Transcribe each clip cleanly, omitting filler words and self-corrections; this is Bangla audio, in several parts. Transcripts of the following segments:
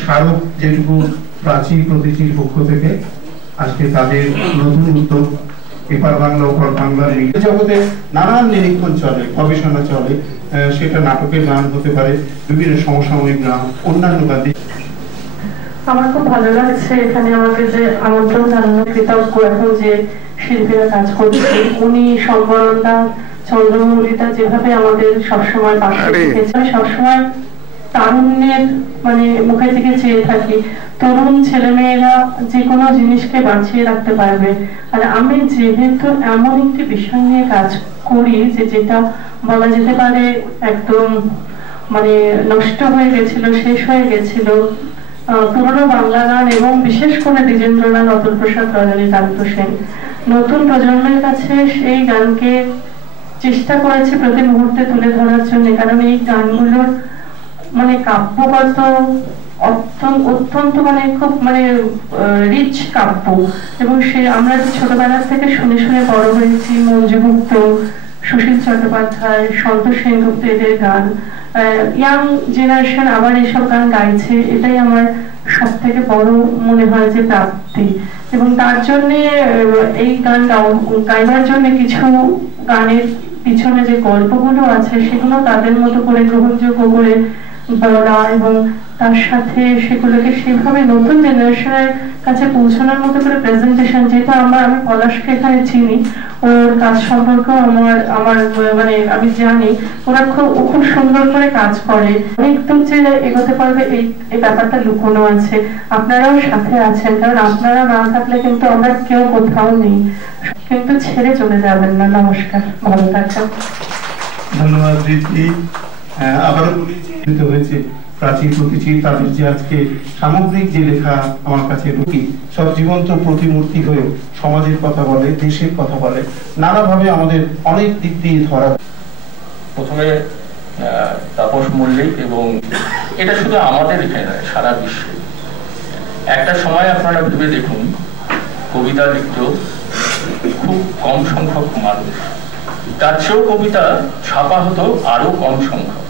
স্মারক যেটুকু প্রাচী প্রতিচির পক্ষ থেকে আজকে তাদের নতুন উদ্যোগ এপার বাংলা ওপার বাংলার মিডিয়া জগতে নানান নিরীক্ষণ চলে, গবেষণা চলে, সেটা নাটকের গান হতে পারে, বিভিন্ন সমসাময়িক গান, অন্যান্য গান। আমার খুব ভালো লাগছে এখানে আমাকে যে আমন্ত্রণ জানানো, কৃতজ্ঞ এখন যে শিল্পীরা কাজ করছে, উনি শঙ্করদা, চন্দ্রমৌলিদা যেভাবে আমাদের সবসময় পাশে থেকেছে, সবসময় তারুণ্যের মানে মুখের দিকে চেয়ে থাকি, তরুণ ছেলেমেয়েরা যে কোনো জিনিসকে বাঁচিয়ে রাখতে পারবে। আর আমি যেহেতু এমন একটি বিষয় নিয়ে কাজ করি যে যেটা বলা যেতে পারে একদম মানে নষ্ট হয়ে গেছিল, শেষ হয়ে গেছিল, পুরনো বাংলা গান এবং বিশেষ করে দ্বিজেন্দ্রনাথ, অতুল প্রসাদ, রজনীকান্ত সেন, নতুন প্রজন্মের কাছে সেই গানকে চেষ্টা করেছে প্রতি মুহূর্তে তুলে ধরার জন্য। কারণ এই গানগুলোর মানে কাব্যগত অত্যন্ত মানে খুব মানে রিচ কাব্য, এবং সে আমরা ছোটবেলা থেকে শুনে শুনে বড় হয়েছি। মঞ্জু গুপ্ত, সুশীল চট্টোপাধ্যায়, সন্তোষ সেনগুপ্ত এদের গান, ইয়াং জেনারেশন আবার এইসব গান গাইছে, এটাই আমার সব থেকে বড় মনে হয় যে প্রাপ্তি। এবং তার জন্য এই গান গাইবার জন্য কিছু গানের পিছনে যে গল্পগুলো আছে সেগুলো তাদের মতো করে গ্রহণযোগ্য করে বলা এবং তার সাথে সেগুলোকে সেভাবে নতুন জেনারেশনের কাছে পৌঁছানোর মতো করে প্রেজেন্টেশন, যেটা আমি পলাশকে এখানে চিনি, ওর কাজ সম্পর্কে আমার মানে আমি জানি ওরা খুব সুন্দর করে কাজ করে, অনেক দূর যে এগোতে পারবে এই ব্যাপারটা লুকোনো আছে। আপনারাও সাথে আছেন, কারণ আপনারা না থাকলে কিন্তু আমরা কেউ কোথাও নেই, কিন্তু ছেড়ে চলে যাবেন না। নমস্কার, ভালো থাকবেন। ধন্যবাদ রীতি। আবারও হয়েছে প্রাচীন প্রতিচির, তাদের যে আজকে সামগ্রিক যে লেখা আমার কাছে ঢুকি, সব জীবন্ত প্রতিমূর্তি হয়ে সমাজের কথা বলে, দেশের কথা বলে, নানাভাবে আমাদের অনেক দিক দিয়ে ধরা। প্রথমে তাপস মল্লিক, এবং এটা শুধু আমাদের এখানে নয়, সারা বিশ্বে একটা সময় আপনারা ভেবে দেখুন, কবিতা লিখত খুব কম সংখ্যক মানুষ, তার চেয়েও কবিতা ছাপা হতো আরো কম সংখ্যক,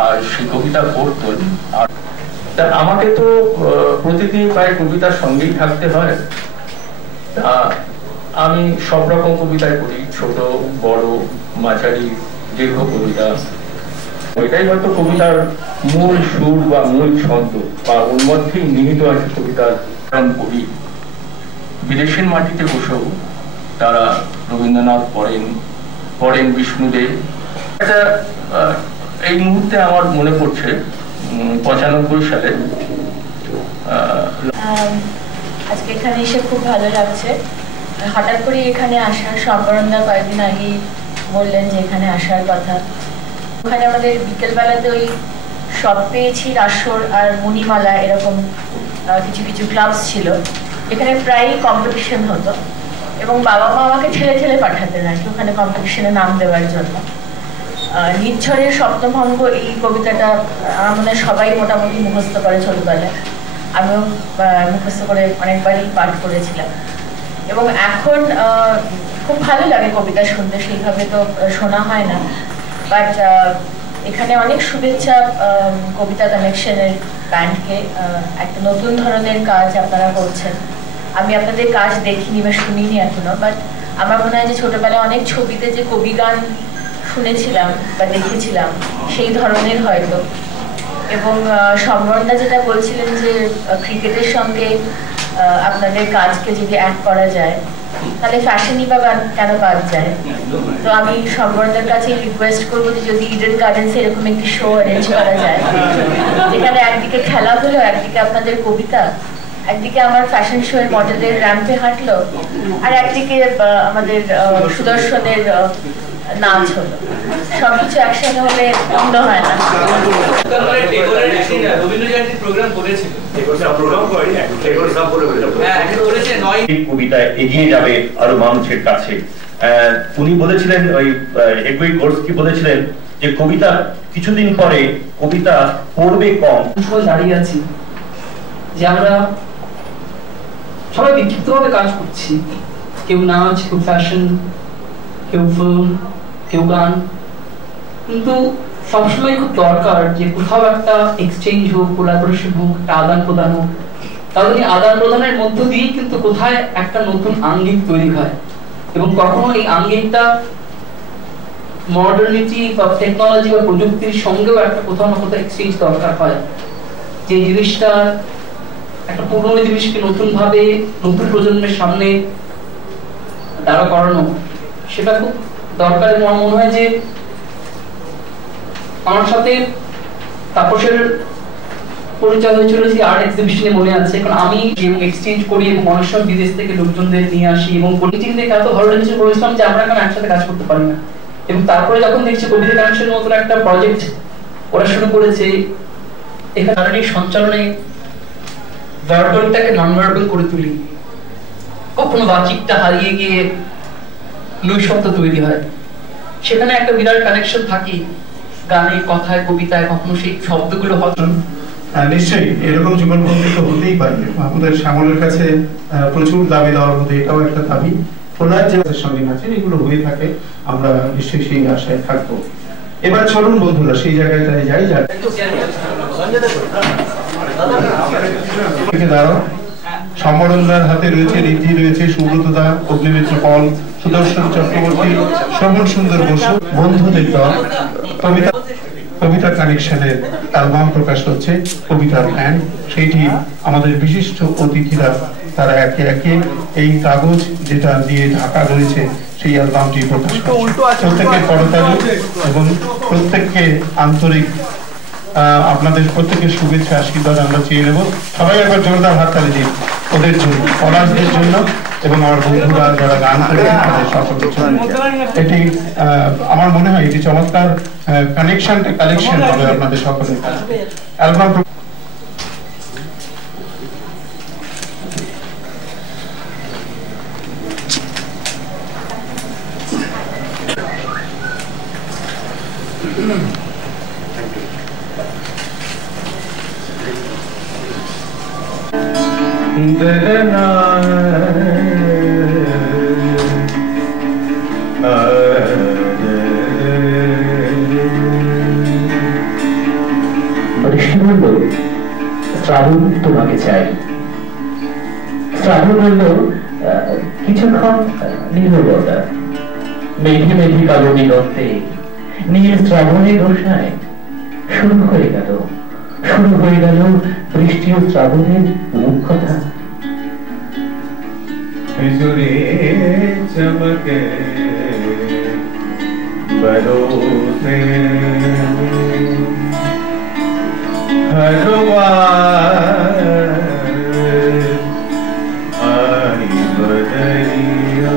আর সেই কবিতা পড়তেন। আর আমাকে তো প্রতিদিন প্রায় কবিতার সঙ্গেই থাকতে হয়। আমি সব রকম কবিতায় পড়ি, ছোট, বড়, মাঝারি, দীর্ঘ কবিতা। ওইটাই হয়তো কবিতার মূল সুর বা মূল ছন্দ, বা ওর মধ্যেই নিহিত আছে কবিতার কবি। বিদেশের মাটিতে বসেও তারা রবীন্দ্রনাথ পড়েন বিষ্ণুদেব। এটা এই মুহূর্তে আমার মনে পড়ছে 95 সালে। আজকে এখানে এসে খুব ভালো লাগছে। হঠাৎ করে এখানে আসার, শঙ্করদা কয়েকদিন আগেই বললেন যে এখানে আসার কথা। ওখানে আমাদের বিকেলবেলাতে ওই সব পেয়েছি, রাসর আর মণিমালা, এরকম কিছু কিছু ক্লাবস ছিল, এখানে প্রায়ই কম্পিটিশন হতো, এবং বাবা মা আমাকে ঠেলে পাঠাতেন আর কি ওখানে কম্পিটিশনে নাম দেওয়ার জন্য। নির্ঝরের স্বপ্নভঙ্গ এই কবিতাটা আমার মনে হয় সবাই মোটামুটি মুখস্থ করে ছোটবেলায়, আমিও মুখস্থ করে অনেকবারই পাঠ করেছিলাম। এবং এখন খুব ভালো লাগে কবিতা শুনতে, সেইভাবে তো শোনা হয় না, বাট এখানে অনেক শুভেচ্ছা কবিতা কানেকশনের ব্যান্ডকে। একটা নতুন ধরনের কাজ আপনারা করছেন, আমি আপনাদের কাজ দেখিনি বা শুনিনি এখনো, বাট আমার মনে হয় যে ছোটবেলায় অনেক ছবিতে যে কবি গান শুনেছিলাম বা দেখেছিলাম সেই ধরনের হয়তো। এবং সম্বরণদা যেটা বলছিলেন যে ক্রিকেটের সঙ্গে আপনাদের কাজকে যদি অ্যাড করা যায় তাহলে ফ্যাশনই বা কেন বাদ যায়। তো আমি সম্বরণদার কাছে রিকোয়েস্ট করবো যে যদি ইডেন গার্ডেন্সে এরকম একটি শো অ্যারেঞ্জ করা যায়, যেখানে একদিকে খেলা হলো, একদিকে আপনাদের কবিতা, একদিকে আমার ফ্যাশন শো এর মডেলের র্যাম্পে হাঁটলো, আর একদিকে আমাদের সুদর্শনের নাচ হলো, সবকিছু একসাথে হলে বন্ধ হয় না। কবিতা এগিয়ে যাবে আরো মানুষের কাছে। উনি বলেছিলেন, ওই এগুই গোর্সকি বলেছিলেন যে কবিতা কিছুদিন পরে কবিতা পড়বে কম। দাঁড়িয়ে আছি যে আমরা সবাই বিক্ষিপ্তভাবে কাজ করছি, কেউ নাচ, কেউ ফ্যাশন, কেউ ফিল্ম, কেউ গান, কিন্তু সবসময় খুব দরকার যে কোথাও একটা এক্সচেঞ্জ হোক, কোলাবোরেশন হোক, একটা আদান প্রদান হোক। কারণ এই আদান প্রদানের মধ্য দিয়েই কিন্তু কোথায় একটা নতুন আঙ্গিক তৈরি হয়, এবং কখনো এই আঙ্গিকটা মডার্নিটি বা টেকনোলজি বা প্রযুক্তির সঙ্গেও একটা কোথাও না কোথাও এক্সচেঞ্জ দরকার হয়, যে জিনিসটা একটা পুরনো জিনিসকে নতুন ভাবে নতুন প্রজন্মের সামনে দাঁড়া করানো, সেটা খুব দরকার। এবং আমার মনে হয় যে আমার সাথে তাপসের পরিচয় হয়েছিল সেই আর্ট এক্সিবিশনে, মনে আছে। কারণ আমি এক্সচেঞ্জ করি এবং অনেক সময় বিদেশ থেকে লোকজনদের নিয়ে আসি, এবং পলিটিং দেখে এত ভালো লেগেছে বলেছিলাম যে আমরা এখন একসাথে কাজ করতে পারি না। এবং তারপরে যখন দেখছি কবিতা কানেকশনের মতো একটা প্রজেক্ট ওরা শুরু করেছে, এখানে সঞ্চালনে ভার্বালটাকে নন ভার্বাল করে তুলি, কখনো বাচিকটা হারিয়ে গিয়ে নৈশব্দ তৈরি হয়, সেখানে একটা বিরাট কানেকশন থাকে গানে, কথায়, কবিতায়। কখনো সেই শব্দগুলো হয়তো নিশ্চয়ই এরকম জীবনবন্দি তো হতেই পারে। আমাদের শ্যামলের কাছে প্রচুর দাবি দেওয়ার মধ্যে এটাও একটা দাবি। খোলার যে সঙ্গে আছে এগুলো হয়ে থাকে, আমরা নিশ্চয়ই সেই আশায় থাকবো। এবার চলুন বন্ধুরা সেই জায়গাটায় যাই। দাঁড়াও, সমরণদার হাতে রয়েছে রিদ্ধি, রয়েছে সুব্রত দা, অগ্নিমিত্র পল, সুদর্শন চক্রবর্তী, শ্রবণ সুন্দর বসু, বন্ধুদের দল। কবিতা কানেকশনের অ্যালবাম প্রকাশ হচ্ছে, কবিতার ব্যান্ড। সেইটি আমাদের বিশিষ্ট অতিথিরা তারা একে একে এই কাগজ যেটা দিয়ে ঢাকা রয়েছে সেই অ্যালবামটি প্রকাশ করছে। প্রত্যেককে করতালি এবং প্রত্যেককে আন্তরিক আপনাদের প্রত্যেকের শুভেচ্ছা আশীর্বাদ আমরা চেয়ে নেব। সবাই একবার জোরদার হাততালি দিন ওদের জন্য, পলাশদের জন্য এবং আমার বন্ধুরা যারা গান করেছেন তাদের সকলের জন্য। এটি আমার মনে হয় এটি চমৎকার কালেকশন হবে আপনাদের সকলের অ্যালবাম। শ্রাবণ তোমাকে চাই। শ্রাবণ বলল কিছুক্ষণ নীরবতা, মেঘে মেঘে কালো দিগন্তে নীল শ্রাবণের রোষায় শুরু হয়ে গেল বৃষ্টি ও শ্রাবণের মুখ্যতা। চমকে বরোসে हर बार आई बदरिया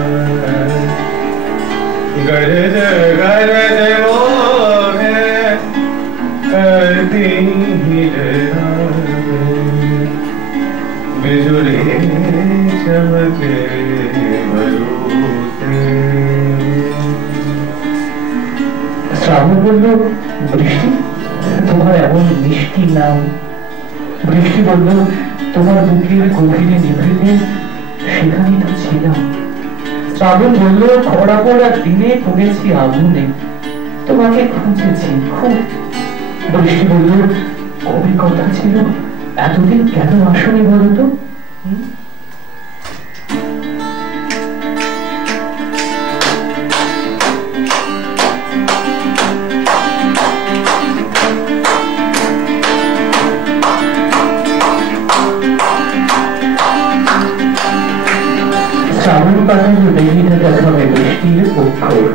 गरज गरज वो है करती हिरना बिजुली चमके बरसे। শ্রাবণ বলল বৃষ্টি তোমার এমন মিষ্টি নাম। বৃষ্টি বলল তোমার বুকের গভীরে নিভৃতে সেখানেই তো ছিলাম। শ্রাবণ বলল খরা পড়া দিনে পড়েছি আগুনে, তোমাকে খুঁজেছি খুব। বৃষ্টি বলল কবে কথা ছিল, এতদিন কেন আসনি বলতো? শ্রাবণ পাঠালো মেঘে ঢাকা খামে বৃষ্টির অক্ষর।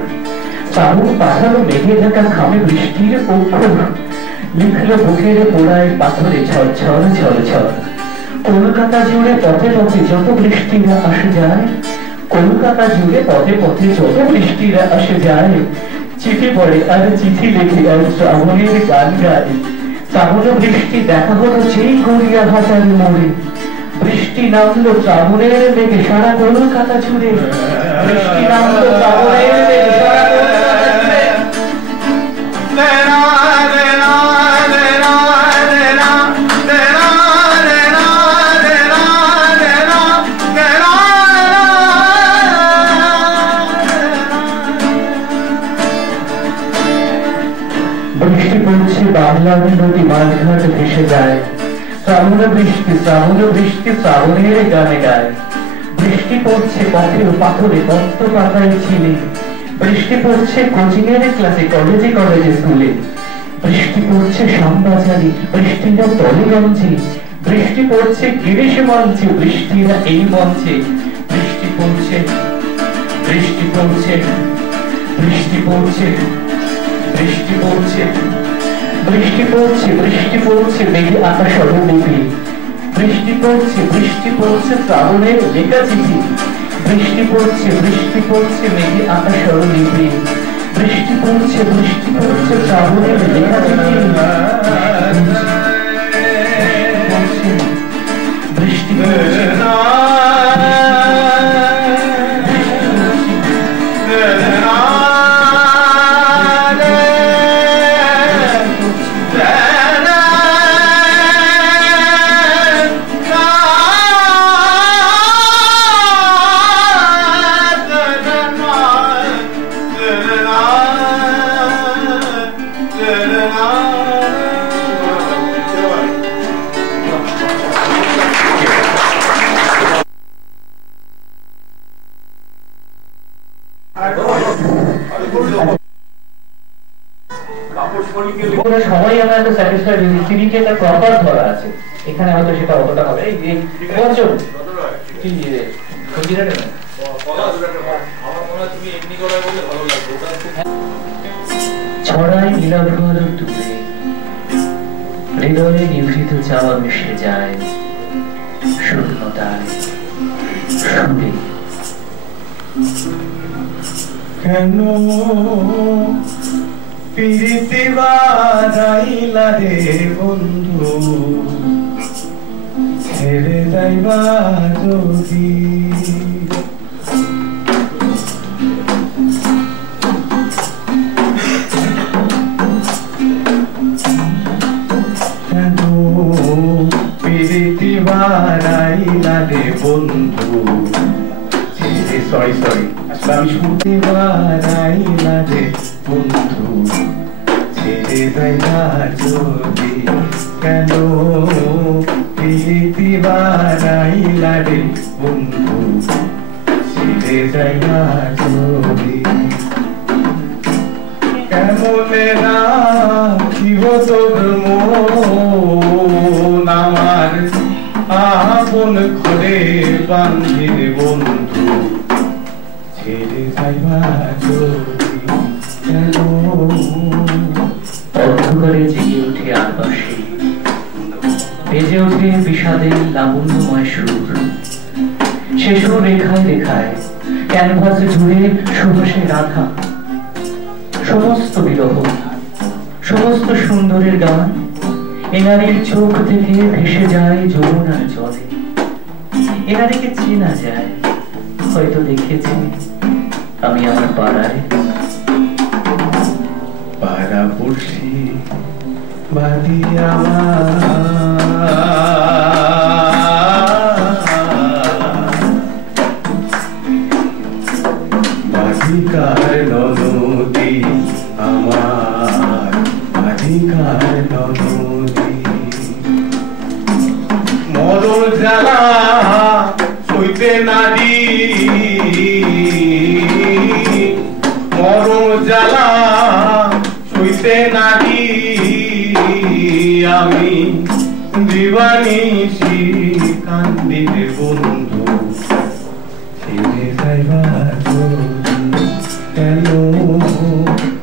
শ্রাবণ পাঠালো মেঘে ঢাকা খামে বৃষ্টির অক্ষর। লিখলো বুকের পোড়ায় পাথরে ঝরঝর ঝরঝর। কলকাতা জুড়ে পথে পথে যত বৃষ্টিরা আসে যায়, কলকাতা জুড়ে পথে পথে যত বৃষ্টিরা আসে যায়, চিঠি পড়ে আর চিঠি লেখে আর শ্রাবণের গান গায়। শ্রাবণ বৃষ্টি দেখা হলো যেই গড়িয়া হাজার মোড়ে, বৃষ্টি নামলো শ্রাবণের মেঘে সারা কলকাতা জুড়ে। বৃষ্টি নামলো শ্রাবণের মেঘে সারা কলকাতা জুড়ে। বৃষ্টি শ্রাবণ বৃষ্টি শ্রাবণের গানে গায়। বৃষ্টি পড়ছে পথের পাথরে পদ্ম পাতায় ছিলে। বৃষ্টি পড়ছে কোচিং এর ক্লাসে কলেজে স্কুলে। বৃষ্টি পড়ছে শ্যামবাজারে বৃষ্টিরা তলেগঞ্জে। বৃষ্টি পড়ছে গিরিশ মঞ্চে বৃষ্টিরা এই মঞ্চে। বৃষ্টি পড়ছে বৃষ্টি পড়ছে বৃষ্টি পড়ছে বৃষ্টি পড়ছে বৃষ্টি পড়ছে বৃষ্টি পড়ছে মেঘে আকাশ অরুণিতে। বৃষ্টি পড়ছে শ্রাবণের লেখা চিঠি। বৃষ্টি পড়ছে মেঘে আকাশ অরুণিতে। বৃষ্টি পড়ছে শ্রাবণের লেখা চিঠি। বৃষ্টি পড়ছে সবাই আমরা এত স্যাটিসফাইড সিরিজে একটা প্রপার ধরা আছে। এখানে হয়তো সেটা অতটা হবে। ছড়ায় নীলাভর দূরে হৃদয়ে নিভৃত চাওয়া মিশে যায় শূন্যতায় শুনে। কেন পিরিতি বাজাইলা রে বন্ধু, ছেড়ে যাইবা যদি কেন পিরিতি বাজাইলা রে বন্ধু, সরি আসলে আমি শুনতে বারাইলা রে বন্ধু, ছেড়ে যাইবা যদি কেন প্রীতি বারাইলা রে বন্ধু, ছেড়ে যাইবা যদি কেমনে রাখিব তোর মন আমার আপন ঘরে বান্ধি রে বন্ধু, ছেড়ে যাইবা যদি কেন। অন্ধকারে জেগে ওঠে আকাশে, বেজে ওঠে বিষাদের লাবণ্যময় সুর। সে সুর রেখায় রেখায় ক্যানভাস জুড়ে সুভাষে রাধা। সমস্ত বিরহ, সমস্ত সুন্দরের গান এনারির চোখ থেকে ভেসে যায় যমুনার জলে। এনারিকে চেনা যায়, হয়তো দেখেছি আমি আমার পাড়ায়। পাড়া পড়শি বাদি আমার বাধিকার নদী, আমার বাধিকার নদী। মরণ জ্বালা সইতে নারী, মরণ জ্বালা সইতে নারী, আমি দিবানিশি কান্দিতে বন্ধু, ছেড়ে যাইবা যদি কেন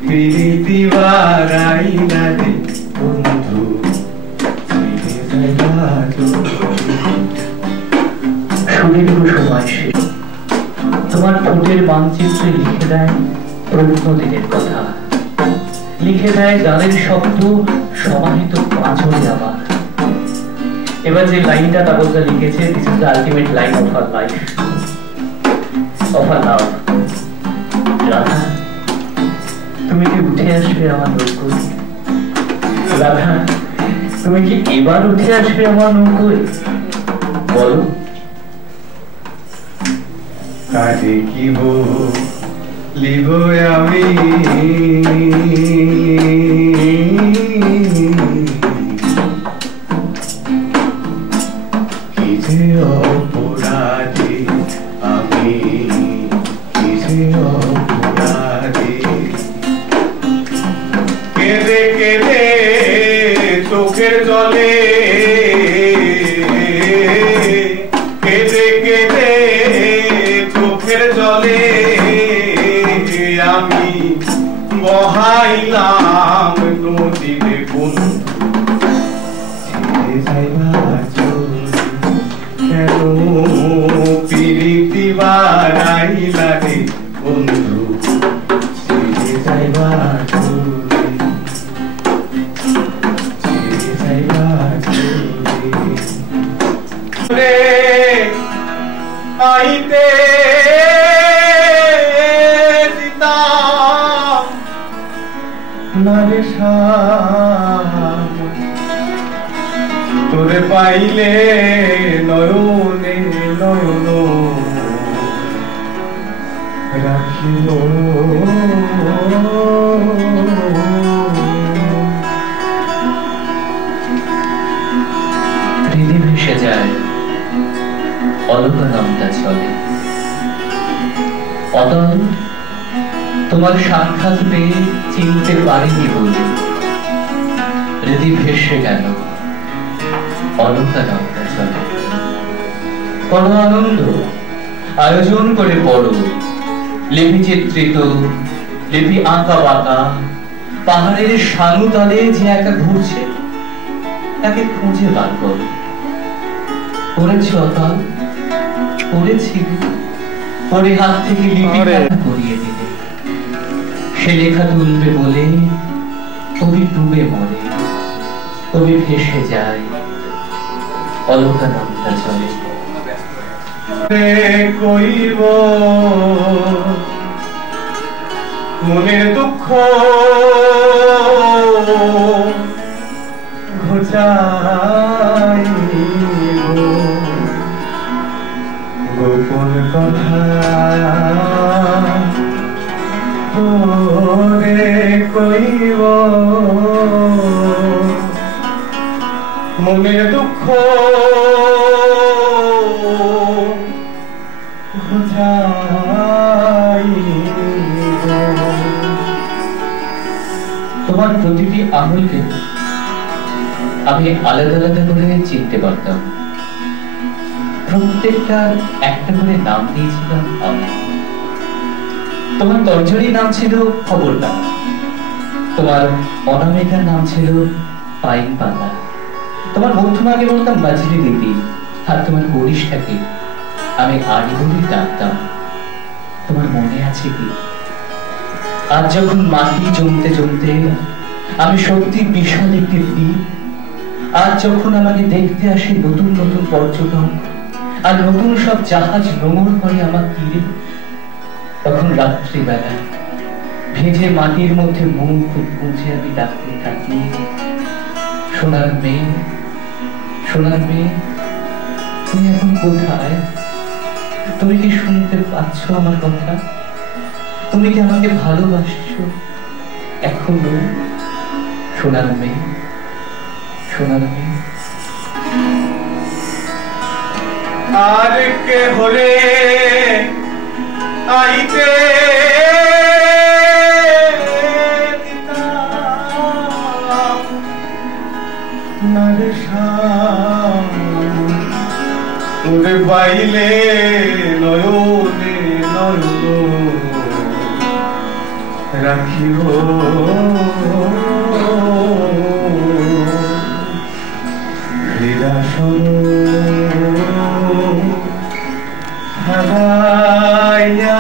প্রীতি বারাইলা রে বন্ধু, ছেড়ে যাইবা যদি। সুদীর্ঘ সময় সে তোমার ঠোঁটের মানচিত্রে লিখে দেয় প্রত্ন দিনের কথা, লিখে দেয় গানের শব্দ সমাহিত আঁচলে আমার। এবার যে লাইনটা তাবলদা লিখেছে, this is the ultimate line of our life, of our love. Radha, তুমি কি উঠে আসবে আমার নৌকোয়? রাধা, তুমি কি এবার উঠে আসবে আমার নৌকোয়? বলো। কাজে কি লিব আমি কিসে অপরাধী আমি, কিসে অপরাধী। কেঁদে কেঁদে চোখের জলে, কেঁদে কেঁদে চোখের জলে আমি বহাইলাম নদীতে বন্ধু। ছেড়ে যাইবার জন্য কেন পিরিতি বাড়াইলা রে বন্ধু, ছেড়ে যাইবার জন্য, ছেড়ে যাইবার জন্য আইতে নারে তোরে পাইলে নয়নে নয়ন রাখিল। হৃদয় ভেসে যায় অলকা নামটা চলে। অতল তোমার সাক্ষাৎ পেয়ে চিনতে পারিনি বলে হৃদয় ভেসে গেল অলকা নামটা চলে। বড় আনন্দ আয়োজন করে পড়ো, লিপি চিত্রিত, লিপি আঁকা বাঁকা, পাহাড়ের সানু তলে যে একা ঘুরছে তাকে খুঁজে বার করো। পড়েছি অতল, পড়েছি, পরে হাত থেকে লিপি লেখা করিয়ে দিলে। সে লেখা তুলবে বলে কবি ডুবে মরে, কবি ভেসে যায় অলকা নামটা চলে। কইব মনের দুঃখ ঘোচাইব, গোপন কথা তোরে কইব, মনের দুঃখ তোমার প্রতিটি আঙুলকে আমি আলাদা আলাদা করে চিনতে পারতাম। প্রত্যেকটা একটা করে নাম দিয়েছিলাম আমি। তোমার তর্জনীর নাম ছিল খবরদার, তোমার অনামিকার নাম ছিল পাইন পাতা, তোমার মধ্যমাকে বলতাম বাজরি দিদি, আর তোমার গরিষ্ঠাকে আমি আড়ি বলে ডাকতাম। তোমার মনে আছে কি আজ যখন মাটি জমতে জমতে আমি সত্যি বিশাল একটি দ্বীপ, আজ যখন আমাকে দেখতে আসে নতুন নতুন পর্যটক আর নতুন সব জাহাজ নোঙর করে আমার তীরে, তখন রাত্রিবেলা ভেজে মাটির মধ্যে মুখ গুঁজে আমি ডাকতে থাকি, সোনার মেয়ে, সোনার মেয়ে, তুমি এখন কোথায়? তুমি কি শুনতে পাচ্ছ আমার কথা? তুমি কি আমাকে ভালোবাসছো এখনো? সোনার মেয়ে, সোনার মেয়ে। আর কে হলে আইতে নারে তোরে বাইলে নয়নে নয়ন রাখিব, হৃদয় হারাইয়া